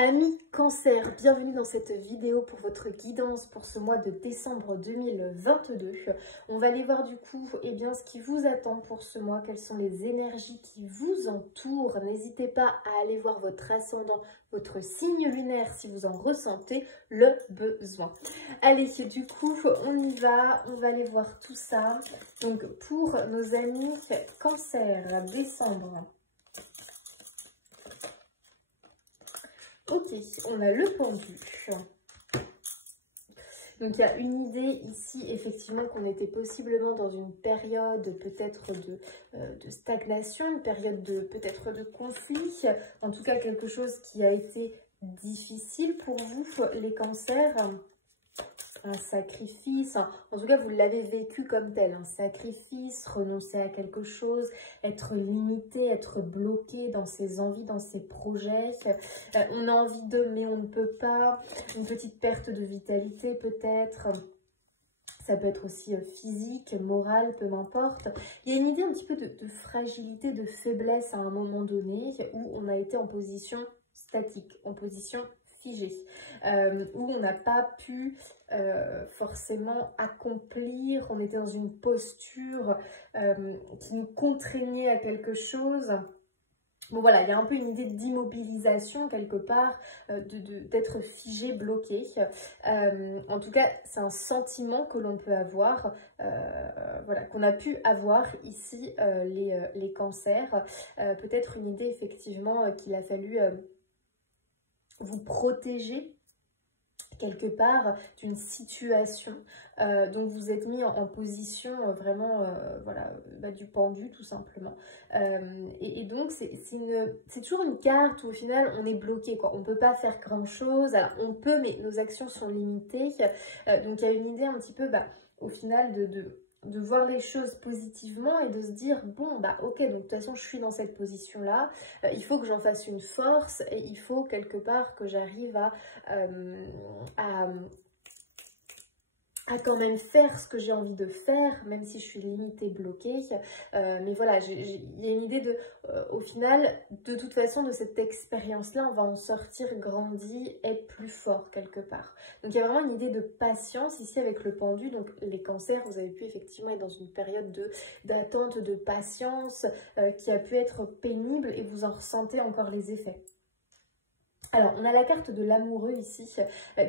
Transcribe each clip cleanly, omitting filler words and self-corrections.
Amis Cancer, bienvenue dans cette vidéo pour votre guidance pour ce mois de décembre 2022. On va aller voir du coup ce qui vous attend pour ce mois, quelles sont les énergies qui vous entourent. N'hésitez pas à aller voir votre ascendant, votre signe lunaire si vous en ressentez le besoin. Allez, du coup, on y va, on va aller voir tout ça. Donc pour nos amis Cancer, décembre. Ok, on a le pendu. Donc il y a une idée ici effectivement qu'on était possiblement dans une période peut-être de stagnation, une période peut-être de conflit, en tout cas quelque chose qui a été difficile pour vous les cancers. Un sacrifice, en tout cas vous l'avez vécu comme tel, un sacrifice, renoncer à quelque chose, être limité, être bloqué dans ses envies, dans ses projets, on a envie de mais on ne peut pas, une petite perte de vitalité peut-être. Ça peut être aussi physique, morale, peu m'importe. Il y a une idée un petit peu de fragilité, de faiblesse à un moment donné où on a été en position statique, en position figée, où on n'a pas pu forcément accomplir, on était dans une posture qui nous contraignait à quelque chose. Bon voilà, il y a un peu une idée d'immobilisation quelque part, d'être figé, bloqué. En tout cas, c'est un sentiment que l'on peut avoir, voilà, qu'on a pu avoir ici les cancers. Peut-être une idée effectivement qu'il a fallu vous protéger quelque part d'une situation, donc vous êtes mis en position vraiment voilà, du pendu tout simplement, et donc c'est toujours une carte où au final on est bloqué, quoi. On peut pas faire grand chose, alors on peut mais nos actions sont limitées, donc il y a une idée un petit peu au final de voir les choses positivement et de se dire bon ok, donc de toute façon je suis dans cette position là, il faut que j'en fasse une force et il faut quelque part que j'arrive à quand même faire ce que j'ai envie de faire, même si je suis limitée, bloquée. Mais voilà, il y a une idée de, au final, de toute façon, de cette expérience-là, on va en sortir grandi, être plus fort quelque part. Donc il y a vraiment une idée de patience ici avec le pendu. Donc les cancers, vous avez pu effectivement être dans une période d'attente, de patience, qui a pu être pénible et vous en ressentez encore les effets. Alors, on a la carte de l'amoureux ici,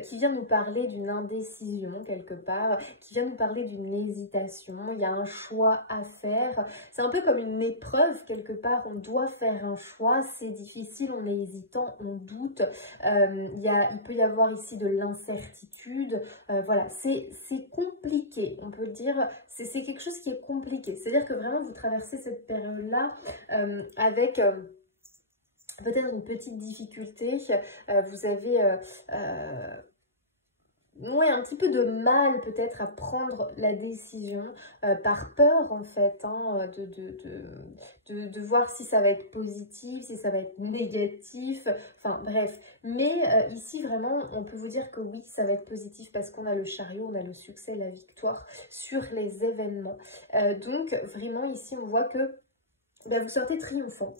qui vient nous parler d'une indécision quelque part, qui vient nous parler d'une hésitation. Il y a un choix à faire. C'est un peu comme une épreuve quelque part. On doit faire un choix. C'est difficile, on est hésitant, on doute. Il peut y avoir ici de l'incertitude. Voilà, c'est compliqué, on peut le dire. C'est quelque chose qui est compliqué. C'est-à-dire que vraiment, vous traversez cette période-là avec peut-être une petite difficulté, vous avez un petit peu de mal peut-être à prendre la décision par peur en fait, hein, de voir si ça va être positif, si ça va être négatif, enfin bref. Mais ici vraiment on peut vous dire que oui, ça va être positif parce qu'on a le chariot, on a le succès, la victoire sur les événements. Donc vraiment ici on voit que vous sortez triomphant.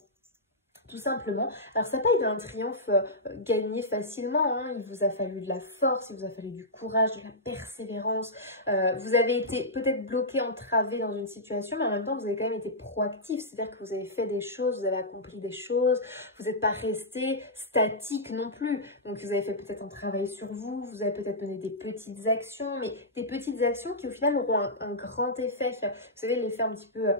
Tout simplement. Alors ça n'a pas été un triomphe gagné facilement, hein. Il vous a fallu de la force, il vous a fallu du courage, de la persévérance. Vous avez été peut-être bloqué, entravé dans une situation, mais en même temps vous avez quand même été proactif, c'est-à-dire que vous avez fait des choses, vous avez accompli des choses, vous n'êtes pas resté statique non plus. Donc vous avez fait peut-être un travail sur vous, vous avez peut-être mené des petites actions, mais des petites actions qui au final auront un grand effet. Vous savez, l'effet un petit peu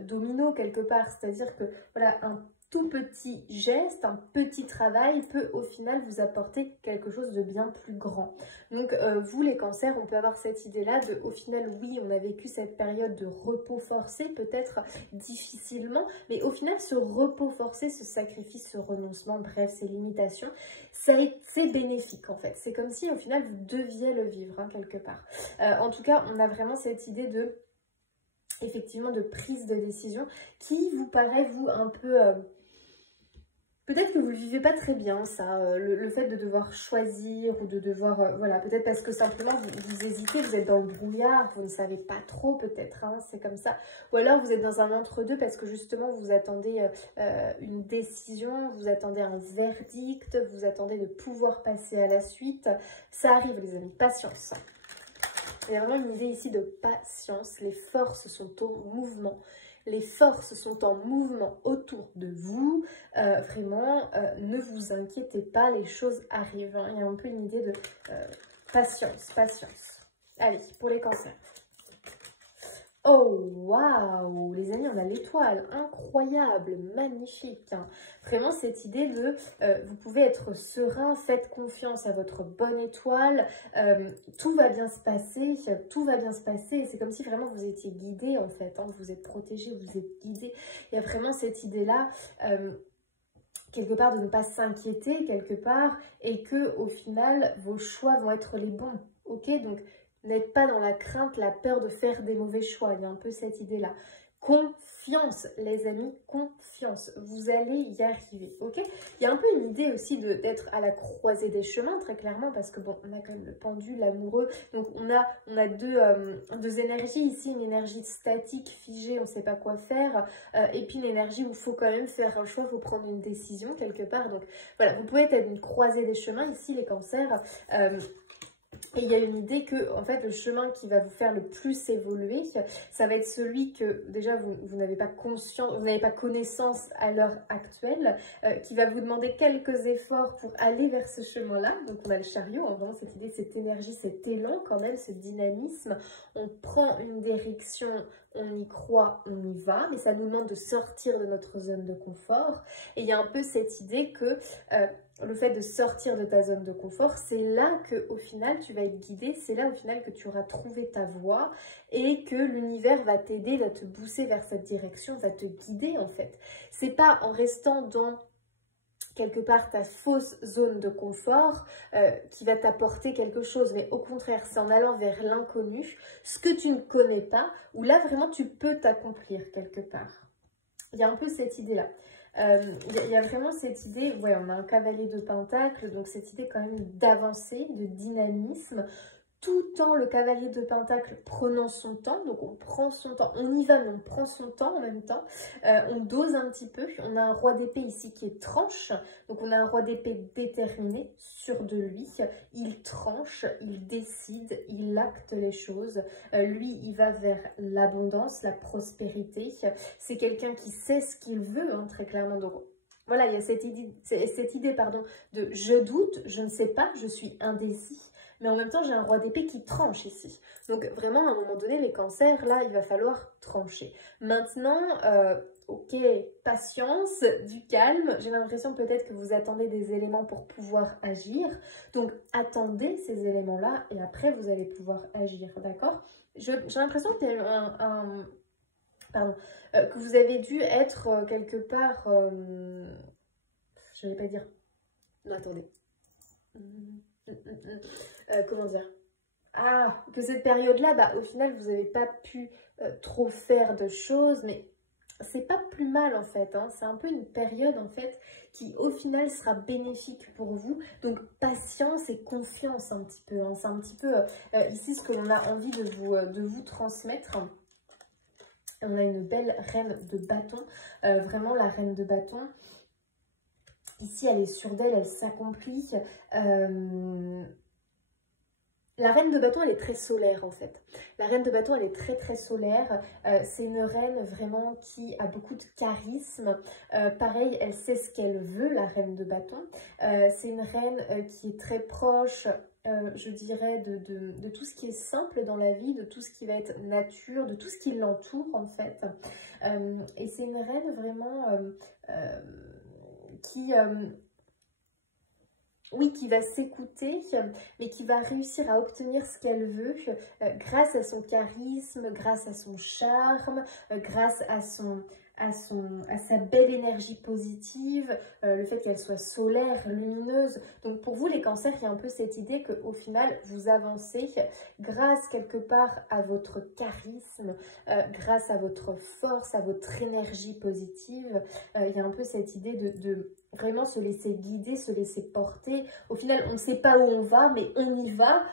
domino quelque part, c'est-à-dire que voilà, un tout petit geste, un petit travail peut au final vous apporter quelque chose de bien plus grand. Donc vous les cancers, on peut avoir cette idée-là de au final oui, on a vécu cette période de repos forcé, peut-être difficilement, mais au final ce repos forcé, ce sacrifice, ce renoncement, bref, ces limitations, c'est bénéfique en fait. C'est comme si au final vous deviez le vivre hein, quelque part. En tout cas, on a vraiment cette idée de effectivement de prise de décision qui vous paraît vous un peu Peut-être que vous ne le vivez pas très bien, ça, le fait de devoir choisir ou de devoir, voilà, peut-être parce que simplement vous hésitez, vous êtes dans le brouillard, vous ne savez pas trop peut-être, hein, c'est comme ça. Ou alors vous êtes dans un entre-deux parce que justement vous attendez une décision, vous attendez un verdict, vous attendez de pouvoir passer à la suite. Ça arrive les amis, patience. Il y a vraiment une idée ici de patience, les forces sont au mouvement. Les forces sont en mouvement autour de vous. Vraiment, ne vous inquiétez pas, les choses arrivent. Hein. Il y a un peu une idée de patience, patience. Allez, pour les cancers. Oh, waouh! Les amis, on a l'étoile. Incroyable, magnifique. Hein. Vraiment, cette idée de vous pouvez être serein, faites confiance à votre bonne étoile. Tout va bien se passer, tout va bien se passer. C'est comme si vraiment vous étiez guidé, en fait. Hein. Vous êtes protégé, vous êtes guidé. Il y a vraiment cette idée-là. Quelque part de ne pas s'inquiéter quelque part et que au final vos choix vont être les bons, ok? Donc n'êtes pas dans la crainte, la peur de faire des mauvais choix, il y a un peu cette idée là. Confiance les amis, confiance, vous allez y arriver, ok? Il y a un peu une idée aussi d'être à la croisée des chemins très clairement parce que bon, on a quand même le pendule, l'amoureux, donc on a deux énergies ici, une énergie statique, figée, on ne sait pas quoi faire, et puis une énergie où il faut quand même faire un choix, il faut prendre une décision quelque part, donc voilà, vous pouvez être à une croisée des chemins ici les cancers, et il y a une idée que, en fait, le chemin qui va vous faire le plus évoluer, ça va être celui que, déjà, vous n'avez pas conscience, vous n'avez pas connaissance à l'heure actuelle, qui va vous demander quelques efforts pour aller vers ce chemin-là. Donc, on a le chariot, hein, vraiment cette idée, cette énergie, cet élan quand même, ce dynamisme. On prend une direction, on y croit, on y va, mais ça nous demande de sortir de notre zone de confort. Et il y a un peu cette idée que le fait de sortir de ta zone de confort, c'est là que au final tu vas être guidé, c'est là au final que tu auras trouvé ta voie et que l'univers va t'aider, va te pousser vers cette direction, va te guider en fait. C'est pas en restant dans quelque part ta fausse zone de confort qui va t'apporter quelque chose, mais au contraire c'est en allant vers l'inconnu, ce que tu ne connais pas, où là vraiment tu peux t'accomplir quelque part. Il y a un peu cette idée là. Il y a vraiment cette idée, ouais, on a un cavalier de pentacle, donc cette idée quand même d'avancer, de dynamisme, tout en le cavalier de pentacle prenant son temps, donc on prend son temps, on y va mais on prend son temps en même temps, on dose un petit peu, on a un roi d'épée ici qui est tranche, donc on a un roi d'épée déterminé, sûr de lui, il tranche, il décide, il acte les choses, lui il va vers l'abondance, la prospérité, c'est quelqu'un qui sait ce qu'il veut, hein, très clairement, donc voilà, il y a cette idée pardon, de je doute, je ne sais pas, je suis indécis, mais en même temps, j'ai un roi d'épée qui tranche ici. Donc vraiment, à un moment donné, les cancers, là, il va falloir trancher. Maintenant, ok, patience, du calme. J'ai l'impression peut-être que vous attendez des éléments pour pouvoir agir. Donc, attendez ces éléments-là et après, vous allez pouvoir agir, d'accord? J'ai l'impression qu'il y a eu pardon, que vous avez dû être quelque part... je ne vais pas dire... Non, attendez. Comment dire? Ah, que cette période-là, bah, au final, vous n'avez pas pu trop faire de choses, mais c'est pas plus mal en fait. Hein. C'est un peu une période en fait qui au final sera bénéfique pour vous. Donc patience et confiance un petit peu. Hein. C'est un petit peu ici ce que l'on a envie de vous transmettre. On a une belle reine de bâton. Vraiment la reine de bâton. Ici, elle est sûre d'elle, elle s'accomplit. La reine de bâton, elle est très solaire en fait. La reine de bâton, elle est très très solaire. C'est une reine vraiment qui a beaucoup de charisme. Pareil, elle sait ce qu'elle veut, la reine de bâton. C'est une reine qui est très proche, je dirais, de tout ce qui est simple dans la vie, de tout ce qui va être nature, de tout ce qui l'entoure en fait. Et c'est une reine vraiment qui va s'écouter, mais qui va réussir à obtenir ce qu'elle veut grâce à son charisme, grâce à son charme, grâce à sa belle énergie positive, le fait qu'elle soit solaire, lumineuse. Donc pour vous les cancers, il y a un peu cette idée qu'au final, vous avancez grâce quelque part à votre charisme, grâce à votre force, à votre énergie positive. Il y a un peu cette idée vraiment se laisser guider, se laisser porter. Au final, on ne sait pas où on va, mais on y va.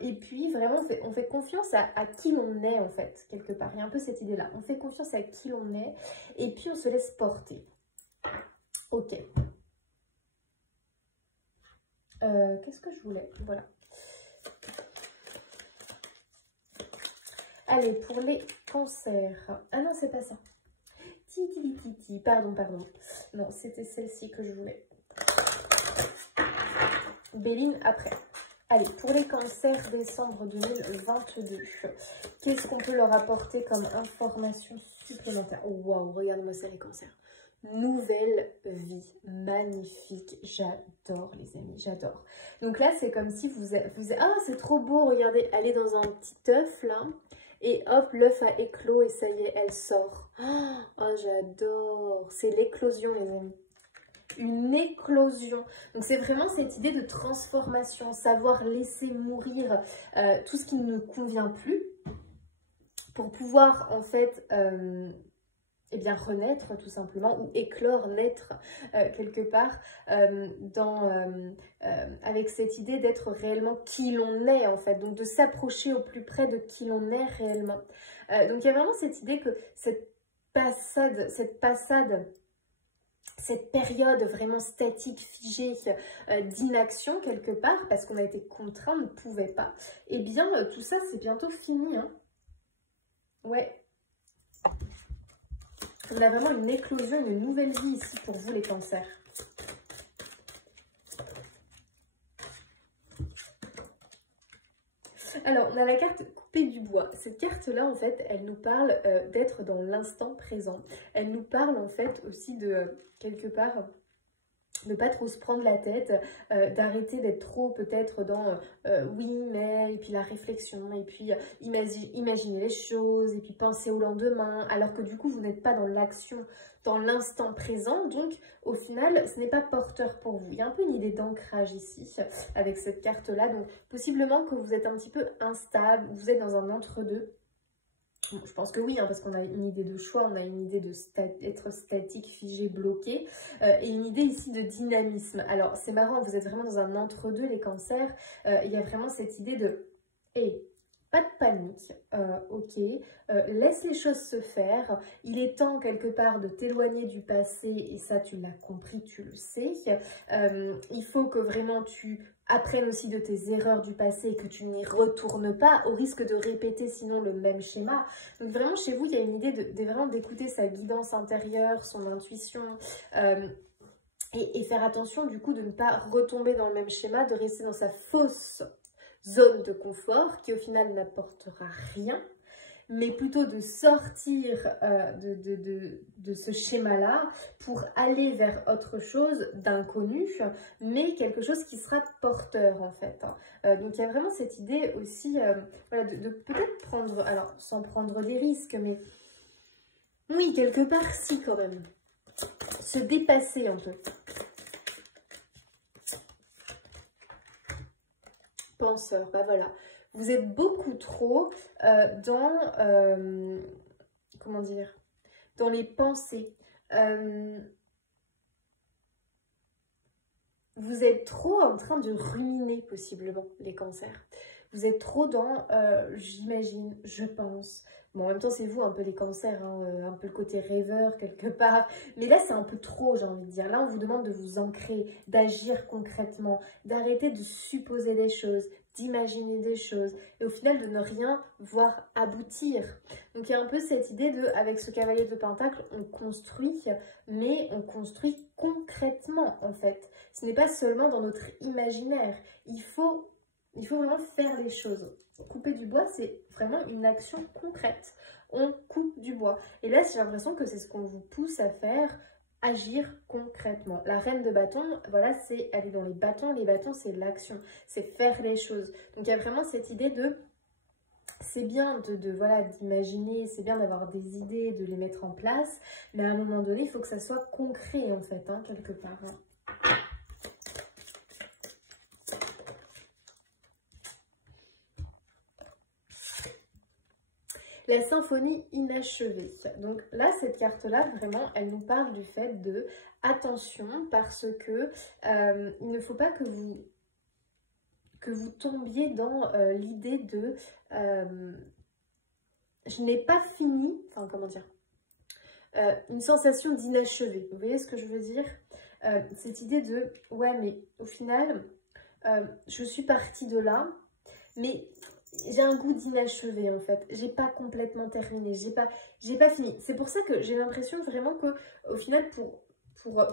Et puis, vraiment, on fait confiance à qui l'on est, en fait, quelque part. Il y a un peu cette idée-là. On fait confiance à qui l'on est, et puis on se laisse porter. Ok. Qu'est-ce que je voulais? Voilà. Allez, pour les cancers. Ah non, c'est pas ça. Pardon. Non, c'était celle-ci que je voulais. Béline après. Allez, pour les cancers, décembre 2022, qu'est-ce qu'on peut leur apporter comme information supplémentaire? Oh, waouh, regarde-moi ça les cancers. Nouvelle vie, magnifique, j'adore les amis, j'adore. Donc là, c'est comme si vous ah, c'est trop beau, regardez, elle est dans un petit œuf là. Et hop, l'œuf a éclos et ça y est, elle sort. Oh, j'adore. C'est l'éclosion, les amis. Une éclosion. Donc, c'est vraiment cette idée de transformation, savoir laisser mourir tout ce qui ne nous plus pour pouvoir, en fait, eh bien, renaître tout simplement, ou éclore, naître quelque part, avec cette idée d'être réellement qui l'on est en fait, donc de s'approcher au plus près de qui l'on est réellement. Donc il y a vraiment cette idée que cette période vraiment statique, figée, d'inaction quelque part, parce qu'on a été contraint, ne pouvait pas, et bien tout ça c'est bientôt fini, hein. Ouais. On a vraiment une éclosion, une nouvelle vie ici pour vous les cancers. Alors, on a la carte coupée du bois. Cette carte-là, en fait, elle nous parle d'être dans l'instant présent. Elle nous parle, en fait, aussi de, quelque part, ne pas trop se prendre la tête, d'arrêter d'être trop peut-être dans oui mais, et puis la réflexion, et puis imaginer les choses, et puis penser au lendemain, alors que du coup vous n'êtes pas dans l'action, dans l'instant présent, donc au final ce n'est pas porteur pour vous. Il y a un peu une idée d'ancrage ici, avec cette carte-là, donc possiblement que vous êtes un petit peu instable, vous êtes dans un entre-deux. Bon, je pense que oui, hein, parce qu'on a une idée de choix, on a une idée d'être statique, figé, bloqué, et une idée ici de dynamisme. Alors, c'est marrant, vous êtes vraiment dans un entre-deux, les cancers. Il y a vraiment cette idée de « hey, pas de panique, ok, laisse les choses se faire. Il est temps, quelque part, de t'éloigner du passé, et ça, tu l'as compris, tu le sais. Il faut que vraiment tu apprennes aussi de tes erreurs du passé et que tu n'y retournes pas au risque de répéter sinon le même schéma. Donc vraiment chez vous il y a une idée vraiment d'écouter sa guidance intérieure, son intuition, et faire attention du coup de ne pas retomber dans le même schéma, de rester dans sa fausse zone de confort qui au final n'apportera rien, mais plutôt de sortir de ce schéma-là pour aller vers autre chose d'inconnu, mais quelque chose qui sera porteur en fait. Donc il y a vraiment cette idée aussi voilà, de peut-être prendre, alors sans prendre des risques, mais oui, quelque part si quand même, se dépasser un peu. Penseur, bah voilà. Vous êtes beaucoup trop comment dire, dans les pensées. Vous êtes trop en train de ruminer possiblement les cancers. Vous êtes trop dans j'imagine, je pense. Bon, en même temps, c'est vous un peu les cancers, hein, un peu le côté rêveur quelque part. Mais là, c'est un peu trop, j'ai envie de dire. Là, on vous demande de vous ancrer, d'agir concrètement, d'arrêter de supposer des choses, d'imaginer des choses et au final de ne rien voir aboutir. Donc il y a un peu cette idée de, avec ce cavalier de pentacle, on construit, mais on construit concrètement en fait. Ce n'est pas seulement dans notre imaginaire, il faut vraiment faire les choses. Couper du bois, c'est vraiment une action concrète. On coupe du bois. Et là, j'ai l'impression que c'est ce qu'on vous pousse à faire, agir concrètement. La reine de bâton, voilà, elle est dans les bâtons c'est l'action, c'est faire les choses. Donc il y a vraiment cette idée de, c'est bien voilà, d'imaginer, c'est bien d'avoir des idées, de les mettre en place, mais à un moment donné, il faut que ça soit concret en fait, hein, quelque part. Hein. La symphonie inachevée. Donc là, cette carte-là, vraiment, elle nous parle du fait de attention parce que il ne faut pas que vous tombiez dans l'idée de je n'ai pas fini, enfin comment dire, une sensation d'inachevé. Vous voyez ce que je veux dire? Cette idée de ouais, mais au final, je suis partie de là, mais j'ai un goût d'inachevé en fait. J'ai pas complètement terminé, j'ai pas fini. C'est pour ça que j'ai l'impression vraiment que au final, pour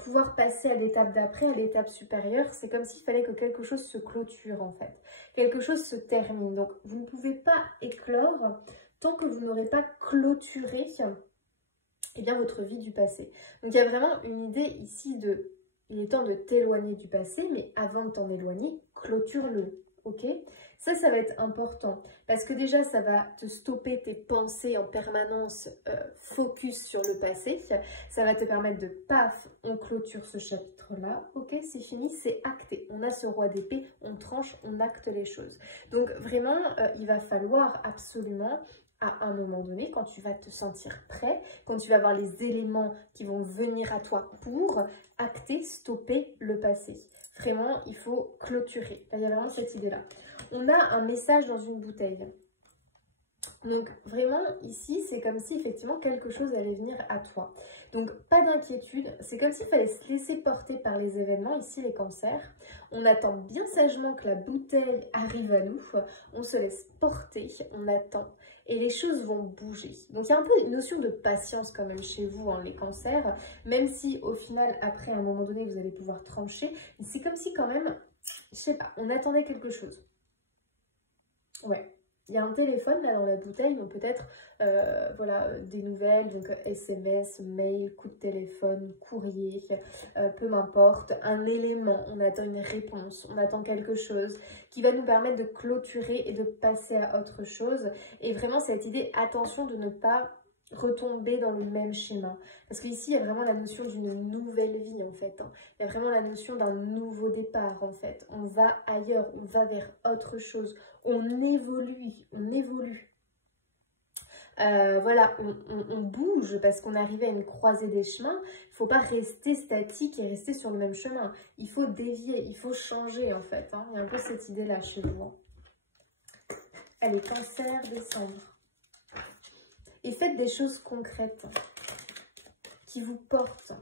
pouvoir passer à l'étape d'après, à l'étape supérieure, c'est comme s'il fallait que quelque chose se clôture en fait. Quelque chose se termine. Donc vous ne pouvez pas éclore tant que vous n'aurez pas clôturé eh bien, votre vie du passé. Donc il y a vraiment une idée ici de il est temps de t'éloigner du passé, mais avant de t'en éloigner, clôture-le. Ok? Ça va être important parce que déjà, ça va te stopper tes pensées en permanence focus sur le passé. Ça va te permettre de paf, on clôture ce chapitre-là. Ok, c'est fini, c'est acté. On a ce roi d'épée, on tranche, on acte les choses. Donc vraiment, il va falloir absolument à un moment donné, quand tu vas te sentir prêt, quand tu vas avoir les éléments qui vont venir à toi pour acter, stopper le passé. Vraiment, il faut clôturer. Il y a vraiment cette idée-là. On a un message dans une bouteille. Donc vraiment, ici, c'est comme si effectivement quelque chose allait venir à toi. Donc pas d'inquiétude, c'est comme s'il fallait se laisser porter par les événements, ici les cancers. On attend bien sagement que la bouteille arrive à nous, on se laisse porter, on attend et les choses vont bouger. Donc il y a un peu une notion de patience quand même chez vous, hein, les cancers, même si au final, après, à un moment donné, vous allez pouvoir trancher. C'est comme si quand même, je sais pas, on attendait quelque chose. Ouais. Il y a un téléphone là dans la bouteille, donc peut-être voilà, des nouvelles, donc SMS, mail, coup de téléphone, courrier, peu m'importe, un élément, on attend une réponse, on attend quelque chose qui va nous permettre de clôturer et de passer à autre chose. Et vraiment cette idée, attention de ne pas retomber dans le même schéma. Parce qu'ici, il y a vraiment la notion d'une nouvelle vie en fait. Hein. Il y a vraiment la notion d'un nouveau départ en fait. On va ailleurs, on va vers autre chose. On évolue, on évolue. Voilà, on bouge parce qu'on arrive à une croisée des chemins. Il ne faut pas rester statique et rester sur le même chemin. Il faut dévier, il faut changer en fait. Hein. Il y a un peu cette idée-là chez vous. Hein. Allez, Cancer, décembre. Et faites des choses concrètes qui vous portent.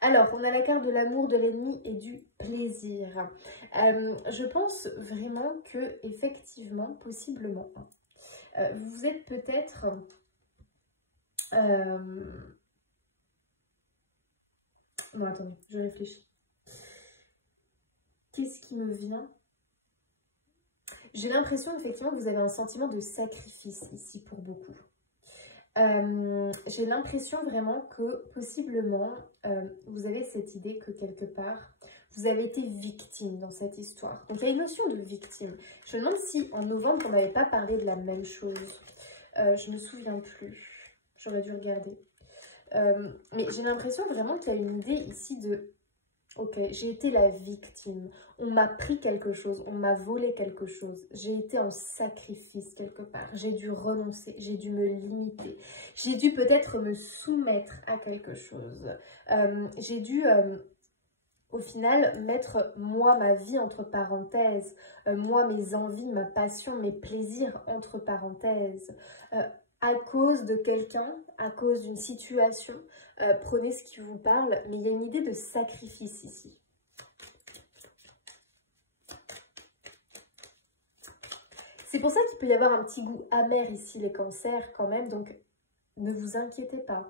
Alors, on a la carte de l'amour, de l'ennemi et du plaisir. Je pense vraiment que, effectivement, possiblement, vous êtes peut-être... Non, attendez, je réfléchis. Qu'est-ce qui me vient? J'ai l'impression, effectivement, que vous avez un sentiment de sacrifice ici pour beaucoup. J'ai l'impression vraiment que possiblement vous avez cette idée que quelque part vous avez été victime dans cette histoire. Donc il y a une notion de victime. Je me demande si en novembre on n'avait pas parlé de la même chose. Je me souviens plus. J'aurais dû regarder. Mais j'ai l'impression vraiment qu'il y a une idée ici de ok, j'ai été la victime, on m'a pris quelque chose, on m'a volé quelque chose, j'ai été en sacrifice quelque part, j'ai dû renoncer, j'ai dû me limiter, j'ai dû peut-être me soumettre à quelque chose, j'ai dû au final mettre moi ma vie entre parenthèses, moi mes envies, ma passion, mes plaisirs entre parenthèses, à cause de quelqu'un, à cause d'une situation. Prenez ce qui vous parle, mais il y a une idée de sacrifice ici. C'est pour ça qu'il peut y avoir un petit goût amer ici, les cancers, quand même, donc ne vous inquiétez pas.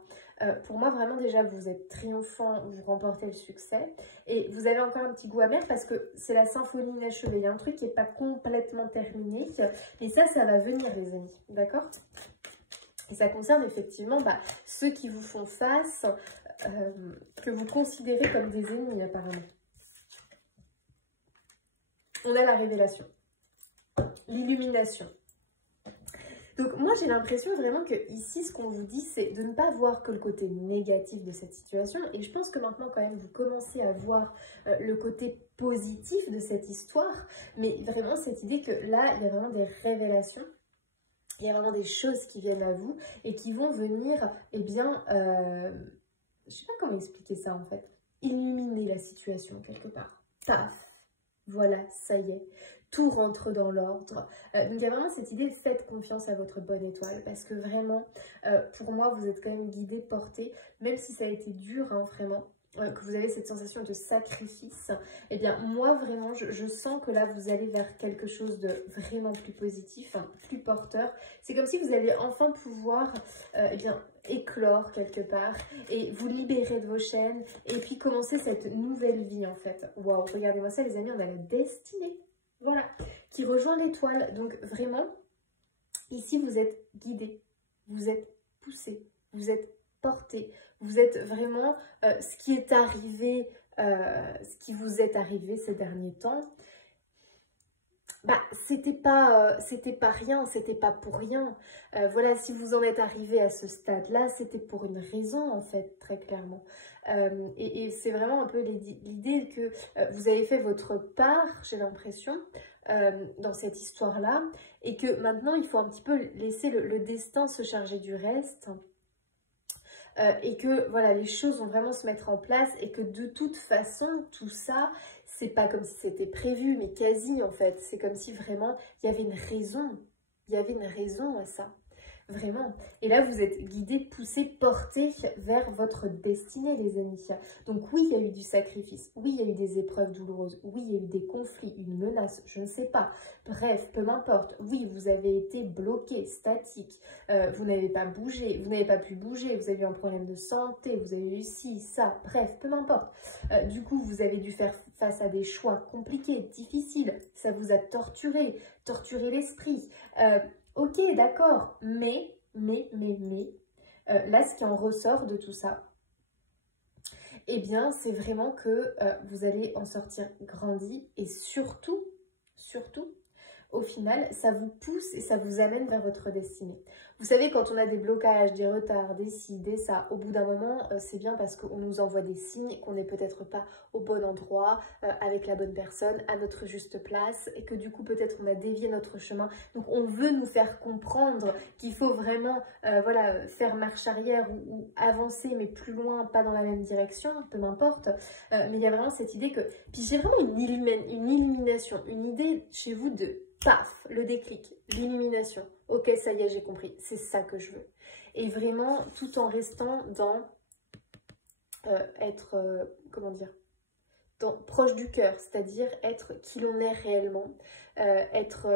Pour moi, vraiment, déjà, vous êtes triomphant, vous remportez le succès, et vous avez encore un petit goût amer parce que c'est la symphonie inachevée. Il y a un truc qui n'est pas complètement terminé, et ça va venir, les amis, d'accord ? Et ça concerne effectivement ceux qui vous font face, que vous considérez comme des ennemis apparemment. On a la révélation, l'illumination. Donc moi j'ai l'impression vraiment que ici ce qu'on vous dit c'est de ne pas voir que le côté négatif de cette situation, et je pense que maintenant quand même vous commencez à voir le côté positif de cette histoire, mais vraiment cette idée que là il y a vraiment des révélations, il y a vraiment des choses qui viennent à vous et qui vont venir, eh bien, je sais pas comment expliquer ça en fait, illuminer la situation quelque part. Paf, voilà, ça y est. Tout rentre dans l'ordre. Donc il y a vraiment cette idée, faites confiance à votre bonne étoile, parce que vraiment, pour moi, vous êtes quand même guidé, porté, même si ça a été dur, hein, vraiment, que vous avez cette sensation de sacrifice, eh bien moi vraiment, je sens que là, vous allez vers quelque chose de vraiment plus positif, hein, plus porteur. C'est comme si vous alliez enfin pouvoir, eh bien, éclore quelque part et vous libérer de vos chaînes et puis commencer cette nouvelle vie en fait. Waouh, regardez-moi ça les amis, on a la destinée. Voilà, qui rejoint l'étoile. Donc vraiment, ici vous êtes guidé, vous êtes poussé, vous êtes porté, vous êtes vraiment ce qui est arrivé, ce qui vous est arrivé ces derniers temps. Bah, c'était pas rien, c'était pas pour rien. Voilà, si vous en êtes arrivé à ce stade-là, c'était pour une raison en fait, très clairement. Et c'est vraiment un peu l'idée que vous avez fait votre part, j'ai l'impression, dans cette histoire-là, et que maintenant il faut un petit peu laisser le destin se charger du reste. Et que voilà, les choses vont vraiment se mettre en place et que de toute façon, tout ça, c'est pas comme si c'était prévu, mais quasi en fait. C'est comme si vraiment il y avait une raison. Il y avait une raison à ça. Vraiment. Et là, vous êtes guidé, poussé, porté vers votre destinée, les amis. Donc oui, il y a eu du sacrifice. Oui, il y a eu des épreuves douloureuses. Oui, il y a eu des conflits, une menace, je ne sais pas. Bref, peu m'importe. Oui, vous avez été bloqué, statique. Vous n'avez pas bougé, vous n'avez pas pu bouger. Vous avez eu un problème de santé, vous avez eu ci, ça. Bref, peu m'importe. Du coup, vous avez dû faire face à des choix compliqués, difficiles. Ça vous a torturé l'esprit. Ok, d'accord, mais, là, ce qui en ressort de tout ça, eh bien, c'est vraiment que vous allez en sortir grandi et surtout, au final, ça vous pousse et ça vous amène vers votre destinée. Vous savez, quand on a des blocages, des retards, des ci, des ça, au bout d'un moment, c'est bien parce qu'on nous envoie des signes qu'on n'est peut-être pas au bon endroit, avec la bonne personne, à notre juste place, et que du coup, peut-être on a dévié notre chemin. Donc, on veut nous faire comprendre qu'il faut vraiment voilà, faire marche arrière ou avancer, mais plus loin, pas dans la même direction, peu m'importe. Mais il y a vraiment cette idée que... Puis j'ai vraiment une illumination, une idée chez vous de... Paf, le déclic, l'illumination. Ok, ça y est, j'ai compris. C'est ça que je veux. Et vraiment, tout en restant dans être, comment dire, proche du cœur, c'est-à-dire être qui l'on est réellement, être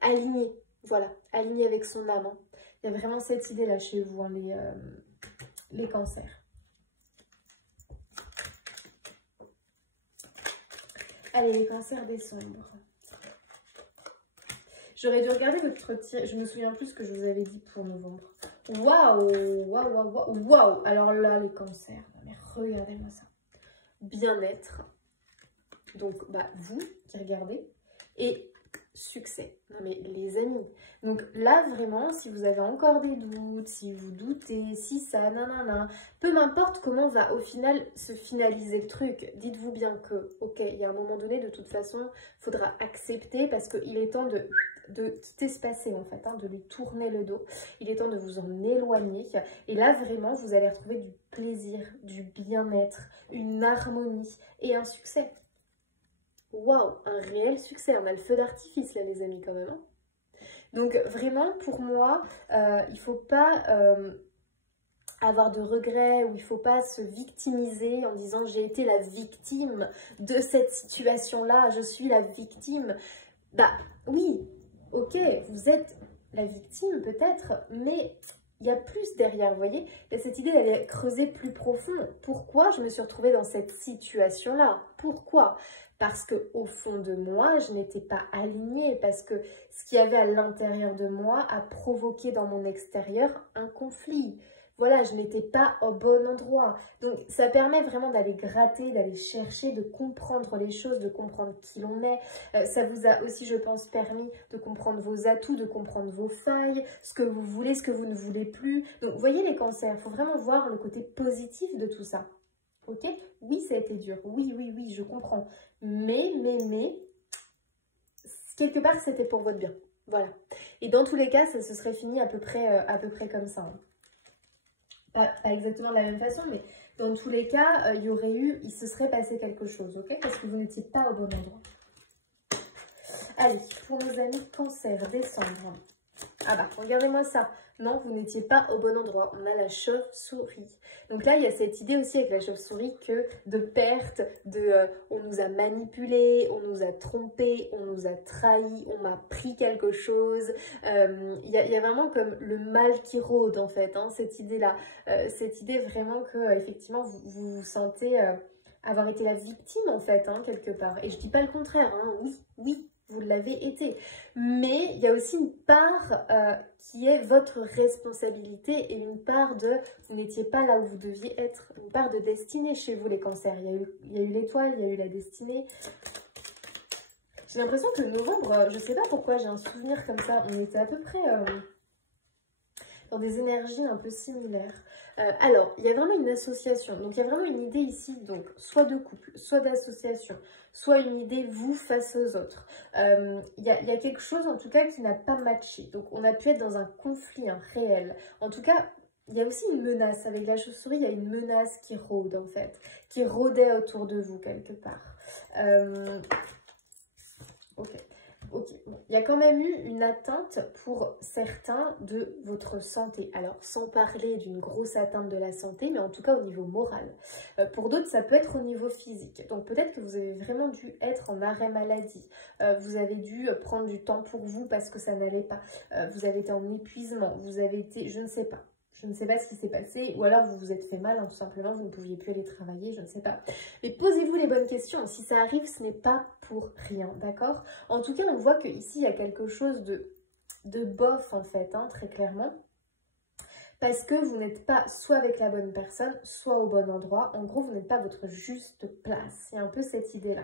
aligné, voilà, aligné avec son âme. Hein. Il y a vraiment cette idée-là chez vous, hein, les cancers. Allez, les cancers décembre. J'aurais dû regarder votre tir. Je me souviens plus ce que je vous avais dit pour novembre. Waouh, waouh, waouh, waouh, waouh. Alors là, les cancers. Mais regardez-moi ça. Bien-être. Donc, bah, vous qui regardez. Et succès. Non mais les amis. Donc là, vraiment, si vous avez encore des doutes, si vous doutez, si ça, nanana, peu m'importe comment va au final se finaliser le truc. Dites-vous bien que, ok, il y a un moment donné, de toute façon, il faudra accepter parce qu'il est temps de quitter ce passé en fait, hein, de lui tourner le dos. Il est temps de vous en éloigner. Et là, vraiment, vous allez retrouver du plaisir, du bien-être, une harmonie et un succès. Waouh, un réel succès. On a le feu d'artifice là, les amis, quand même. Hein. Donc, vraiment, pour moi, il ne faut pas avoir de regrets ou il ne faut pas se victimiser en disant « j'ai été la victime de cette situation-là, je suis la victime ». Bah oui, ok, vous êtes la victime peut-être, mais il y a plus derrière, vous voyez. Il y a cette idée d'aller creuser plus profond. Pourquoi je me suis retrouvée dans cette situation-là? Pourquoi? Parce qu'au fond de moi, je n'étais pas alignée, parce que ce qu'il y avait à l'intérieur de moi a provoqué dans mon extérieur un conflit. voilà, je n'étais pas au bon endroit. Donc, ça permet vraiment d'aller gratter, d'aller chercher, de comprendre les choses, de comprendre qui l'on est. Ça vous a aussi, je pense, permis de comprendre vos atouts, de comprendre vos failles, ce que vous voulez, ce que vous ne voulez plus. Donc, vous voyez les cancers, il faut vraiment voir le côté positif de tout ça. Ok? Oui, ça a été dur. Oui, oui, oui, je comprends. Mais, quelque part, c'était pour votre bien. Voilà. Et dans tous les cas, ça se serait fini à peu près comme ça. Hein. Pas exactement de la même façon, mais dans tous les cas, il se serait passé quelque chose, ok? Parce que vous n'étiez pas au bon endroit. Allez, pour nos amis cancer, décembre. Ah bah, regardez-moi ça. Non, vous n'étiez pas au bon endroit. On a la chauve-souris. Donc là, il y a cette idée aussi avec la chauve-souris que de perte, on nous a manipulés, on nous a trompés, on nous a trahis, on m'a pris quelque chose. Il y a vraiment comme le mal qui rôde en fait, hein, cette idée-là. Cette idée vraiment que effectivement vous vous sentez avoir été la victime en fait, hein, quelque part. Et je dis pas le contraire, hein. Oui, oui. Vous l'avez été. Mais il y a aussi une part qui est votre responsabilité et une part de vous n'étiez pas là où vous deviez être. Une part de destinée chez vous, les cancers. Il y a eu l'étoile, il y a eu la destinée. J'ai l'impression que novembre, je ne sais pas pourquoi, j'ai un souvenir comme ça. On était à peu près dans des énergies un peu similaires. Alors, il y a vraiment une association. Donc, il y a vraiment une idée ici, donc, soit de couple, soit d'association, soit une idée vous face aux autres. Il y a quelque chose, en tout cas, qui n'a pas matché. Donc, on a pu être dans un conflit réel. En tout cas, il y a aussi une menace. Avec la chauve-souris, il y a une menace qui rôde, en fait, qui rôdait autour de vous, quelque part. Ok. Ok, bon. Il y a quand même eu une atteinte pour certains de votre santé. Alors, sans parler d'une grosse atteinte de la santé, mais en tout cas au niveau moral. Pour d'autres, ça peut être au niveau physique. Donc, peut-être que vous avez vraiment dû être en arrêt maladie. Vous avez dû prendre du temps pour vous parce que ça n'allait pas. Vous avez été en épuisement. Vous avez été, je ne sais pas. Je ne sais pas ce qui s'est passé, ou alors vous vous êtes fait mal, hein, tout simplement, vous ne pouviez plus aller travailler, je ne sais pas. Mais posez-vous les bonnes questions. Si ça arrive, ce n'est pas pour rien, d'accord? En tout cas, on voit qu'ici, il y a quelque chose de bof, en fait, hein, très clairement. Parce que vous n'êtes pas soit avec la bonne personne, soit au bon endroit. En gros, vous n'êtes pas à votre juste place. Il y a un peu cette idée-là.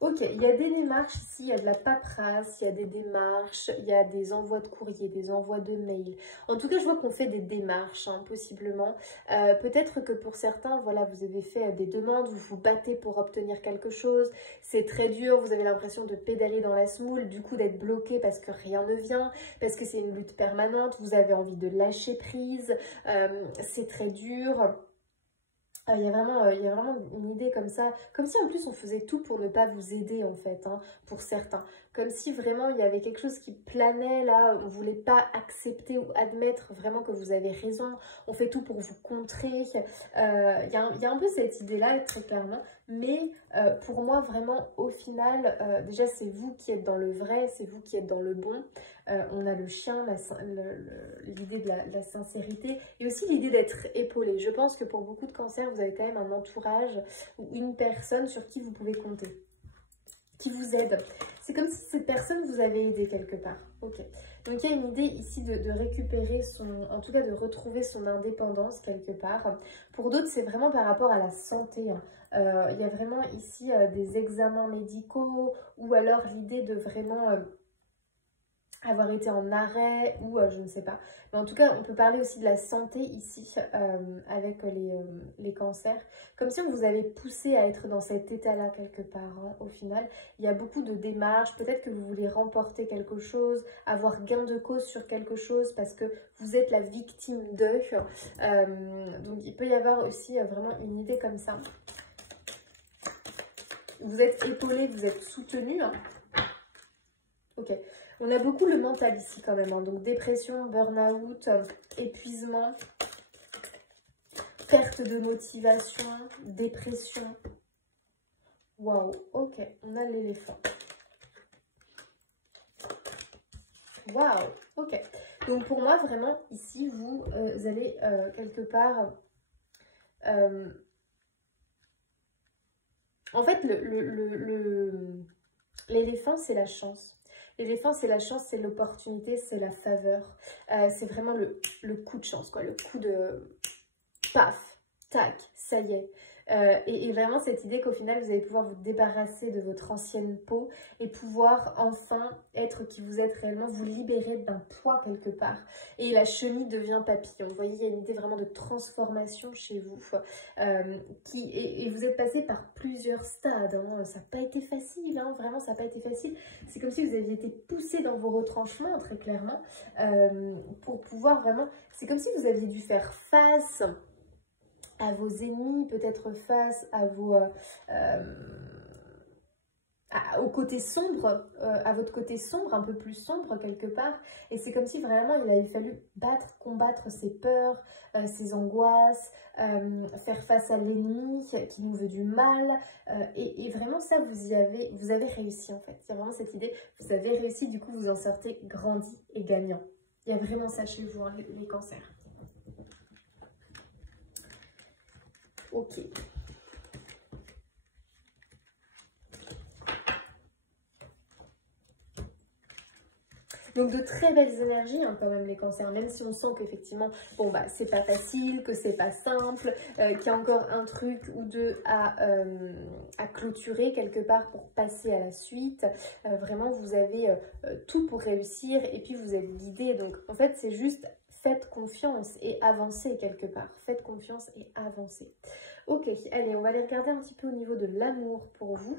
Ok, il y a des démarches ici, il y a de la paperasse, il y a des démarches, il y a des envois de courrier, des envois de mails. En tout cas, je vois qu'on fait des démarches, hein, possiblement. Peut-être que pour certains, voilà, vous avez fait des demandes, vous vous battez pour obtenir quelque chose. C'est très dur, vous avez l'impression de pédaler dans la semoule, du coup d'être bloqué parce que rien ne vient, parce que c'est une lutte permanente, vous avez envie de lâcher prise, c'est très dur. Il y a vraiment une idée comme ça, comme si en plus on faisait tout pour ne pas vous aider en fait, hein, pour certains. Comme si vraiment il y avait quelque chose qui planait là, on ne voulait pas accepter ou admettre vraiment que vous avez raison, on fait tout pour vous contrer. Il y a un peu cette idée-là très clairement, mais pour moi vraiment au final, déjà c'est vous qui êtes dans le vrai, c'est vous qui êtes dans le bon. On a le chien, l'idée de la sincérité et aussi l'idée d'être épaulé. Je pense que pour beaucoup de cancers, vous avez quand même un entourage ou une personne sur qui vous pouvez compter, qui vous aide. C'est comme si cette personne vous avait aidé quelque part. Ok. Donc il y a une idée ici de récupérer en tout cas de retrouver son indépendance quelque part. Pour d'autres, c'est vraiment par rapport à la santé. Il y a vraiment ici des examens médicaux ou alors l'idée de vraiment avoir été en arrêt ou je ne sais pas. Mais en tout cas, on peut parler aussi de la santé ici avec les cancers. Comme si on vous avait poussé à être dans cet état-là quelque part, hein, au final. Il y a beaucoup de démarches. Peut-être que vous voulez remporter quelque chose, avoir gain de cause sur quelque chose parce que vous êtes la victime d'eux. Donc, il peut y avoir aussi vraiment une idée comme ça. Vous êtes épaulé, vous êtes soutenu, hein. Ok. On a beaucoup le mental ici quand même, hein. Donc dépression, burn-out, épuisement, perte de motivation, dépression. Waouh, ok, on a l'éléphant. Waouh, ok. Donc pour moi, vraiment, ici, vous allez quelque part En fait, l'éléphant, c'est la chance. L'éléphant, c'est la chance, c'est l'opportunité, c'est la faveur. C'est vraiment le coup de chance, quoi. Le coup de paf, tac, ça y est. Et vraiment cette idée qu'au final vous allez pouvoir vous débarrasser de votre ancienne peau et pouvoir enfin être qui vous êtes réellement, vous libérer d'un poids quelque part. Et la chenille devient papillon. Vous voyez, il y a une idée vraiment de transformation chez vous. Et vous êtes passé par plusieurs stades. Hein. Ça n'a pas été facile, hein. Vraiment ça n'a pas été facile. C'est comme si vous aviez été poussé dans vos retranchements, très clairement, pour pouvoir vraiment... C'est comme si vous aviez dû faire face à vos ennemis, peut-être face à vos... au côté sombre, à votre côté sombre, un peu plus sombre quelque part. Et c'est comme si vraiment il avait fallu combattre ses peurs, ses angoisses, faire face à l'ennemi qui nous veut du mal. Et vraiment ça, vous avez réussi en fait. Il y a vraiment cette idée, vous avez réussi, du coup vous en sortez grandi et gagnant. Il y a vraiment ça chez vous, hein, les cancers. Ok. Donc de très belles énergies hein, quand même les cancers, même si on sent qu'effectivement, bon bah c'est pas facile, que c'est pas simple, qu'il y a encore un truc ou deux à clôturer quelque part pour passer à la suite. Vraiment vous avez tout pour réussir et puis vous êtes guidé. Donc en fait c'est juste faites confiance et avancez quelque part. Faites confiance et avancez. Ok, allez on va aller regarder un petit peu au niveau de l'amour pour vous.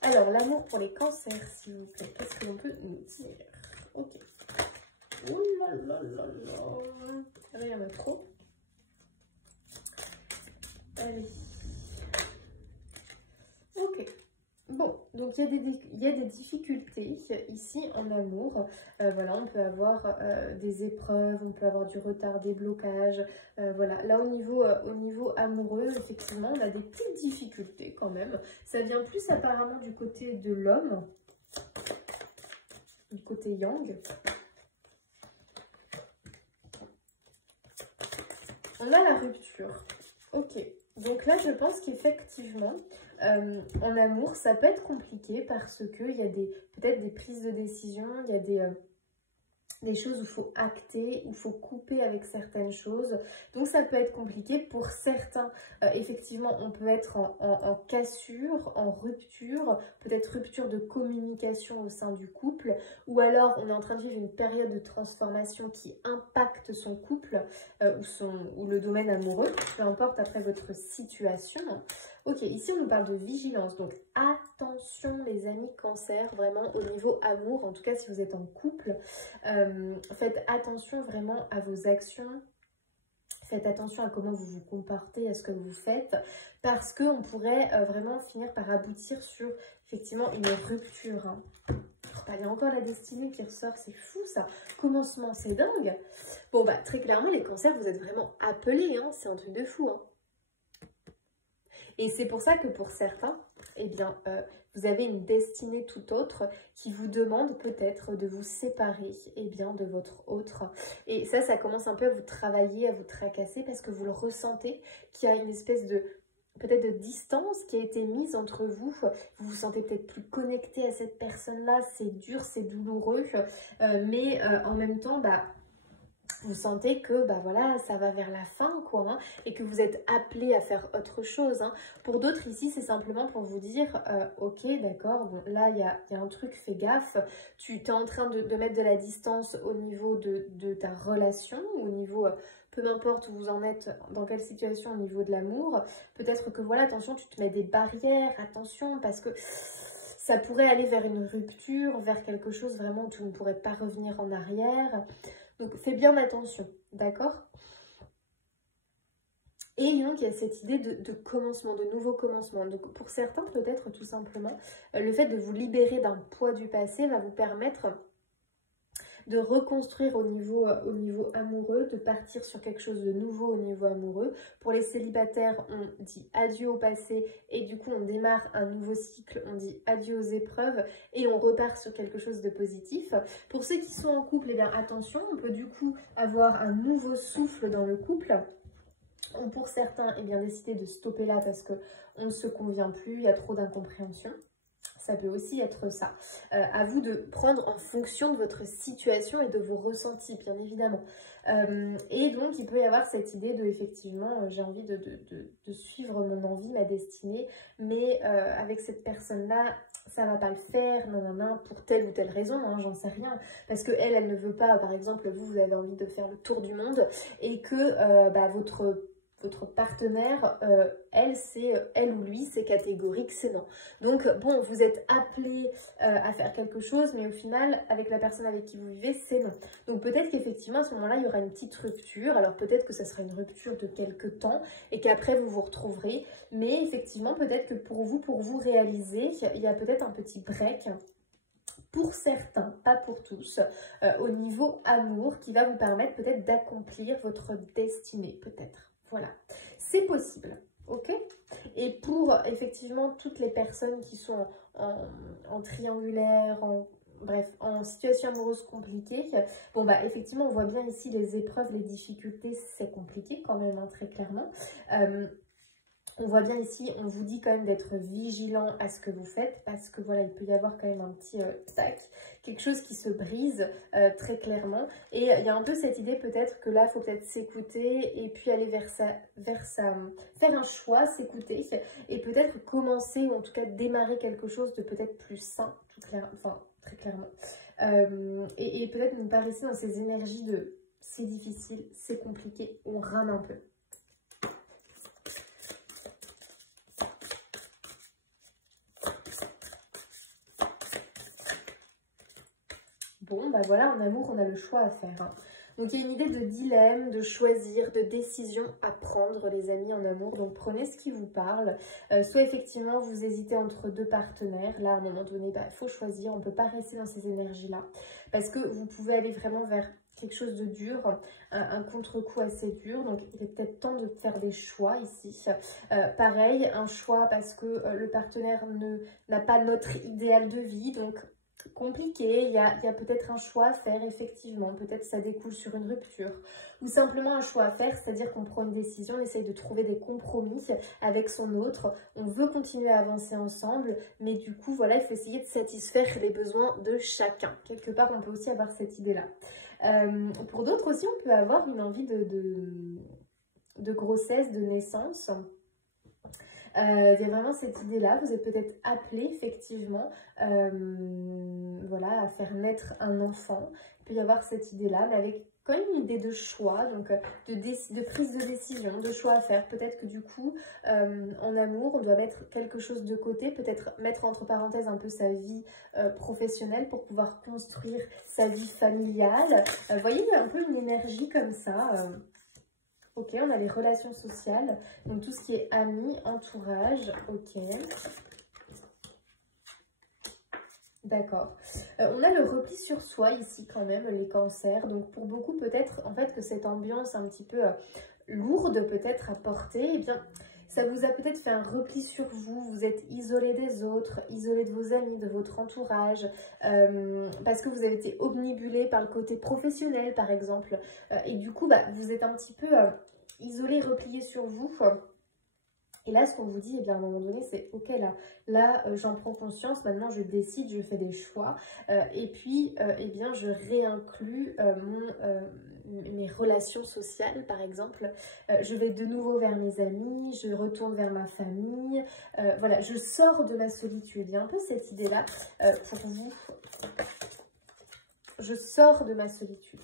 Alors, l'amour pour les cancers, s'il vous plaît. Qu'est-ce que l'on peut nous dire? Ok. Ouh là là là là. Ah là, il y en a trop. Allez. Ok. Bon, donc il y a des difficultés ici en amour. Voilà, on peut avoir des épreuves, on peut avoir du retard, des blocages. Voilà, là au niveau amoureux, effectivement, on a des petites difficultés quand même. Ça vient plus apparemment du côté de l'homme, du côté yang. On a la rupture. Ok, donc là je pense qu'effectivement, en amour, ça peut être compliqué parce qu'il y a peut-être des prises de décision, il y a des choses où il faut acter, où il faut couper avec certaines choses. Donc ça peut être compliqué. Pour certains, effectivement, on peut être en cassure, en rupture, peut-être rupture de communication au sein du couple, ou alors on est en train de vivre une période de transformation qui impacte son couple ou le domaine amoureux, peu importe après votre situation. Ok, ici on nous parle de vigilance, donc attention les amis cancer, vraiment au niveau amour, en tout cas si vous êtes en couple, faites attention vraiment à vos actions, faites attention à comment vous vous comportez, à ce que vous faites, parce qu'on pourrait vraiment finir par aboutir sur effectivement une rupture. Hein. Il y a encore la destinée qui ressort, c'est fou ça, commencement c'est dingue. Bon bah très clairement les cancers vous êtes vraiment appelés, hein. C'est un truc de fou. Hein. Et c'est pour ça que pour certains, eh bien, vous avez une destinée tout autre qui vous demande peut-être de vous séparer eh bien, de votre autre. Et ça commence un peu à vous travailler, à vous tracasser parce que vous le ressentez, qu'il y a une espèce de peut-être de distance qui a été mise entre vous. Vous vous sentez peut-être plus connecté à cette personne-là, c'est dur, c'est douloureux, mais en même temps, bah, vous sentez que bah voilà, ça va vers la fin quoi, hein, et que vous êtes appelé à faire autre chose. Hein. Pour d'autres ici, c'est simplement pour vous dire ok d'accord, bon là il y a un truc, fais gaffe, tu es en train de mettre de la distance au niveau de ta relation, au niveau... peu importe où vous en êtes, dans quelle situation au niveau de l'amour, peut-être que voilà, attention, tu te mets des barrières, attention, parce que ça pourrait aller vers une rupture, vers quelque chose vraiment où tu ne pourrais pas revenir en arrière. Donc, fais bien attention, d'accord? Et donc, il y a cette idée de commencement, de nouveau commencement. Donc, pour certains, peut-être tout simplement, le fait de vous libérer d'un poids du passé va vous permettre de reconstruire au niveau amoureux, de partir sur quelque chose de nouveau au niveau amoureux. Pour les célibataires, on dit adieu au passé et du coup on démarre un nouveau cycle, on dit adieu aux épreuves et on repart sur quelque chose de positif. Pour ceux qui sont en couple, eh bien attention, on peut du coup avoir un nouveau souffle dans le couple. ont pour certains décidé de stopper là parce qu'on ne se convient plus, il y a trop d'incompréhension. Ça peut aussi être ça. À vous de prendre en fonction de votre situation et de vos ressentis, bien évidemment. Et donc, il peut y avoir cette idée de, effectivement, j'ai envie de suivre mon envie, ma destinée, mais avec cette personne-là, ça va pas le faire, nanana, pour telle ou telle raison, hein, j'en sais rien. Parce que elle ne veut pas, par exemple, vous avez envie de faire le tour du monde et que votre partenaire, elle ou lui, c'est catégorique, c'est non. Donc bon, vous êtes appelé à faire quelque chose, mais au final, avec la personne avec qui vous vivez, c'est non. Donc peut-être qu'effectivement, à ce moment-là, il y aura une petite rupture. Alors peut-être que ça sera une rupture de quelques temps et qu'après, vous vous retrouverez. Mais effectivement, peut-être que pour vous réaliser, il y a peut-être un petit break pour certains, pas pour tous, au niveau amour, qui va vous permettre peut-être d'accomplir votre destinée, peut-être. Voilà, c'est possible, ok? Et pour effectivement toutes les personnes qui sont en triangulaire, bref, en situation amoureuse compliquée, bon bah effectivement on voit bien ici les épreuves, les difficultés, c'est compliqué quand même, hein, très clairement. On voit bien ici, on vous dit quand même d'être vigilant à ce que vous faites parce que voilà, il peut y avoir quand même un petit tac, quelque chose qui se brise très clairement. Et il y a un peu cette idée peut-être que là, il faut peut-être s'écouter et puis aller vers sa, faire un choix, s'écouter et peut-être commencer ou en tout cas démarrer quelque chose de peut-être plus sain, très clairement. Et peut-être ne pas rester dans ces énergies de c'est difficile, c'est compliqué, on rame un peu. Bon, bah voilà, en amour, on a le choix à faire. Hein. Donc, il y a une idée de dilemme, de choisir, de décision à prendre, les amis, en amour. Donc, prenez ce qui vous parle. Soit, effectivement, vous hésitez entre deux partenaires. Là, à un moment donné, il faut choisir. On ne peut pas rester dans ces énergies-là. Parce que vous pouvez aller vraiment vers quelque chose de dur, un contre-coup assez dur. Donc, il est peut-être temps de faire des choix ici. Pareil, un choix parce que le partenaire n'a pas notre idéal de vie. Donc, compliqué, il y a peut-être un choix à faire effectivement, peut-être ça découle sur une rupture ou simplement un choix à faire, c'est-à-dire qu'on prend une décision, on essaye de trouver des compromis avec son autre, on veut continuer à avancer ensemble, mais du coup voilà, il faut essayer de satisfaire les besoins de chacun. Quelque part on peut aussi avoir cette idée-là. Pour d'autres aussi on peut avoir une envie de grossesse, de naissance. Il y a vraiment cette idée-là, vous êtes peut-être appelé effectivement voilà, à faire naître un enfant. Il peut y avoir cette idée-là, mais avec quand même une idée de choix, donc de prise de décision, de choix à faire. Peut-être que du coup, en amour, on doit mettre quelque chose de côté, peut-être mettre entre parenthèses un peu sa vie professionnelle pour pouvoir construire sa vie familiale. Vous voyez, il y a un peu une énergie comme ça. Ok, on a les relations sociales, donc tout ce qui est amis, entourage, ok. D'accord. On a le repli sur soi ici quand même, les cancers. Donc pour beaucoup peut-être en fait que cette ambiance un petit peu lourde peut-être à porter, eh bien ça vous a peut-être fait un repli sur vous. Vous êtes isolé des autres, isolé de vos amis, de votre entourage, parce que vous avez été omnibulé par le côté professionnel par exemple. Et du coup vous êtes un petit peu isolé, replié sur vous. Et là, ce qu'on vous dit, eh bien, à un moment donné, c'est ok, là j'en prends conscience, maintenant je décide, je fais des choix. Et puis, eh bien, je réinclus mes relations sociales, par exemple. Je vais de nouveau vers mes amis, je retourne vers ma famille. Voilà, je sors de ma solitude. Il y a un peu cette idée-là pour vous. Je sors de ma solitude.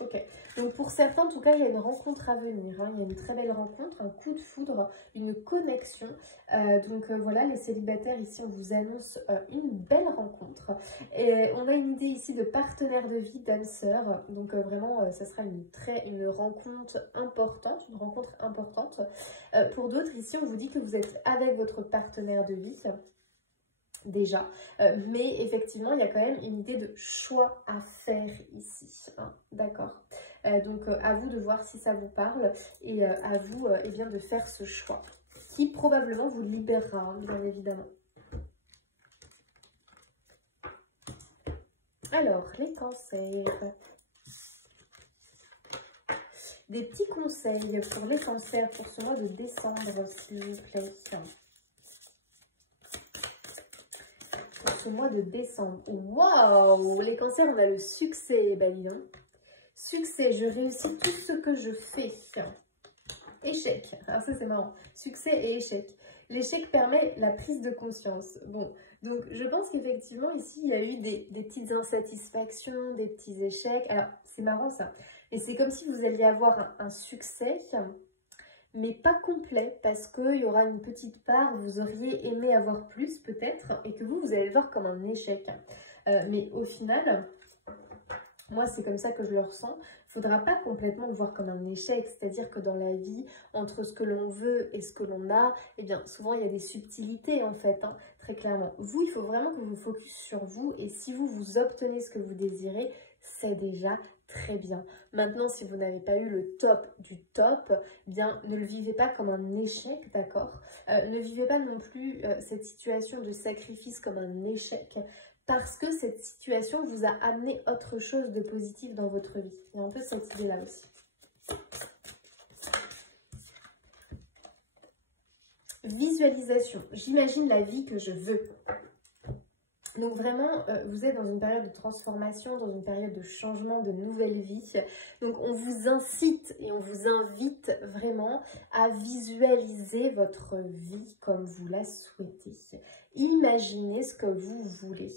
Ok. Donc pour certains, en tout cas, il y a une rencontre à venir. Hein. Il y a une très belle rencontre, un coup de foudre, une connexion. Voilà, les célibataires, ici, on vous annonce une belle rencontre. Et on a une idée ici de partenaire de vie, d'âme sœur. Donc vraiment, ça sera une rencontre importante. Pour d'autres, ici, on vous dit que vous êtes avec votre partenaire de vie. Déjà, mais effectivement il y a quand même une idée de choix à faire ici, hein, d'accord, donc à vous de voir si ça vous parle et à vous eh bien, de faire ce choix qui probablement vous libérera, hein, bien évidemment. Alors les cancers, des petits conseils pour les cancers pour ce mois de décembre, s'il vous plaît. Pour ce mois de décembre. Waouh! Les cancers, on a le succès, Balilon. Succès, je réussis tout ce que je fais. Échec. Ah, ça, c'est marrant. Succès et échec. L'échec permet la prise de conscience. Bon, donc je pense qu'effectivement, ici, il y a eu des petites insatisfactions, des petits échecs. Alors, c'est marrant ça. Et c'est comme si vous alliez avoir un succès, mais pas complet, parce qu'il y aura une petite part, vous auriez aimé avoir plus peut-être, et que vous allez le voir comme un échec. Mais au final, moi c'est comme ça que je le ressens, il ne faudra pas complètement le voir comme un échec, c'est-à-dire que dans la vie, entre ce que l'on veut et ce que l'on a, eh bien souvent il y a des subtilités en fait, hein, très clairement. Vous, il faut vraiment que vous vous focus sur vous, et si vous obtenez ce que vous désirez, c'est déjà très bien. Maintenant, si vous n'avez pas eu le top du top, eh bien, ne le vivez pas comme un échec, d'accord? Ne vivez pas non plus cette situation de sacrifice comme un échec, parce que cette situation vous a amené autre chose de positif dans votre vie. Il y a un peu cette idée-là aussi. Visualisation. J'imagine la vie que je veux. Donc vraiment, vous êtes dans une période de transformation, dans une période de changement, de nouvelle vie. Donc on vous incite et on vous invite vraiment à visualiser votre vie comme vous la souhaitez. Imaginez ce que vous voulez.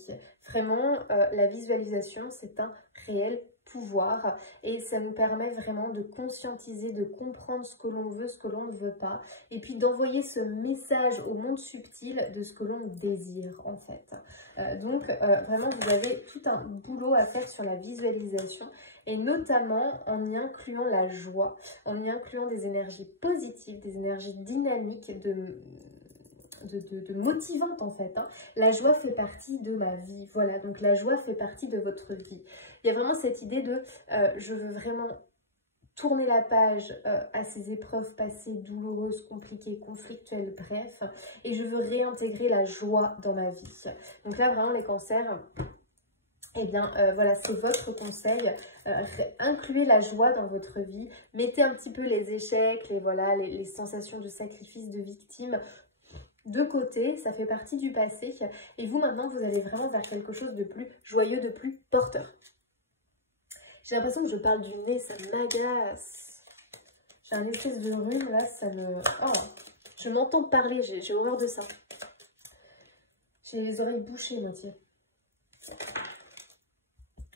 Vraiment, la visualisation, c'est un réel pouvoir et ça nous permet vraiment de conscientiser, de comprendre ce que l'on veut, ce que l'on ne veut pas, et puis d'envoyer ce message au monde subtil de ce que l'on désire en fait. Donc vraiment vous avez tout un boulot à faire sur la visualisation, et notamment en y incluant la joie, en y incluant des énergies positives, des énergies dynamiques, de motivante en fait, hein. La joie fait partie de ma vie, voilà, donc la joie fait partie de votre vie. Il y a vraiment cette idée de je veux vraiment tourner la page à ces épreuves passées douloureuses, compliquées, conflictuelles, bref, et je veux réintégrer la joie dans ma vie. Donc là vraiment les cancers, eh bien voilà, c'est votre conseil, incluez la joie dans votre vie, mettez un petit peu les échecs, les sensations de sacrifice, de victime de côté, ça fait partie du passé, et vous maintenant vous allez vraiment vers quelque chose de plus joyeux, de plus porteur. J'ai l'impression que je parle du nez, ça m'agace. J'ai un espèce de rhume là, ça me... Oh, je m'entends parler, j'ai horreur de ça. J'ai les oreilles bouchées, Mathieu.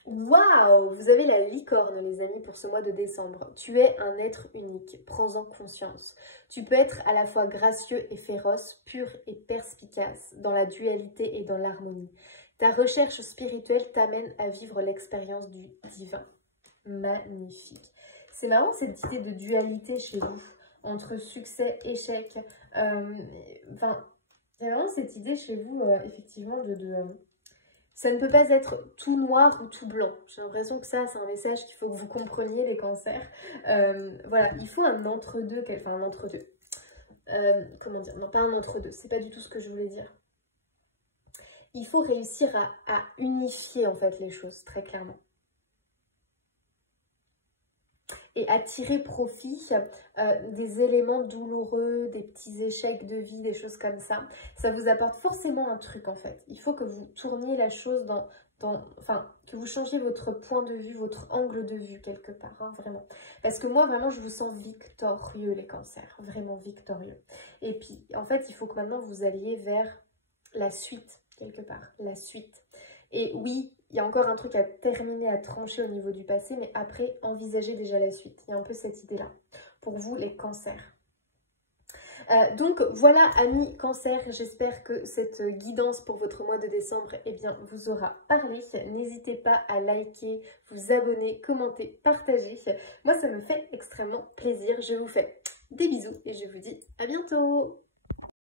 Waouh! Vous avez la licorne, les amis, pour ce mois de décembre. Tu es un être unique, prends-en conscience. Tu peux être à la fois gracieux et féroce, pur et perspicace, dans la dualité et dans l'harmonie. Ta recherche spirituelle t'amène à vivre l'expérience du divin. Magnifique. C'est marrant cette idée de dualité chez vous, entre succès, échec. Enfin, il y a vraiment cette idée chez vous, effectivement, ça ne peut pas être tout noir ou tout blanc. J'ai l'impression que ça, c'est un message qu'il faut que vous compreniez, les cancers. Voilà, il faut un entre-deux, enfin un entre-deux. Comment dire? Non, pas un entre-deux, c'est pas du tout ce que je voulais dire. Il faut réussir à unifier en fait les choses, très clairement. Et à tirer profit des éléments douloureux, des petits échecs de vie, des choses comme ça. Ça vous apporte forcément un truc en fait. Il faut que vous tourniez la chose enfin, que vous changiez votre point de vue, votre angle de vue quelque part, hein, vraiment. Parce que moi, vraiment, je vous sens victorieux, les cancers, vraiment victorieux. Et puis, en fait, il faut que maintenant, vous alliez vers la suite, quelque part, la suite. Et oui, il y a encore un truc à terminer, à trancher au niveau du passé, mais après, envisagez déjà la suite. Il y a un peu cette idée-là, pour vous, les cancers. Donc voilà, amis cancer, j'espère que cette guidance pour votre mois de décembre, eh bien, vous aura parlé. N'hésitez pas à liker, vous abonner, commenter, partager. Moi, ça me fait extrêmement plaisir. Je vous fais des bisous et je vous dis à bientôt.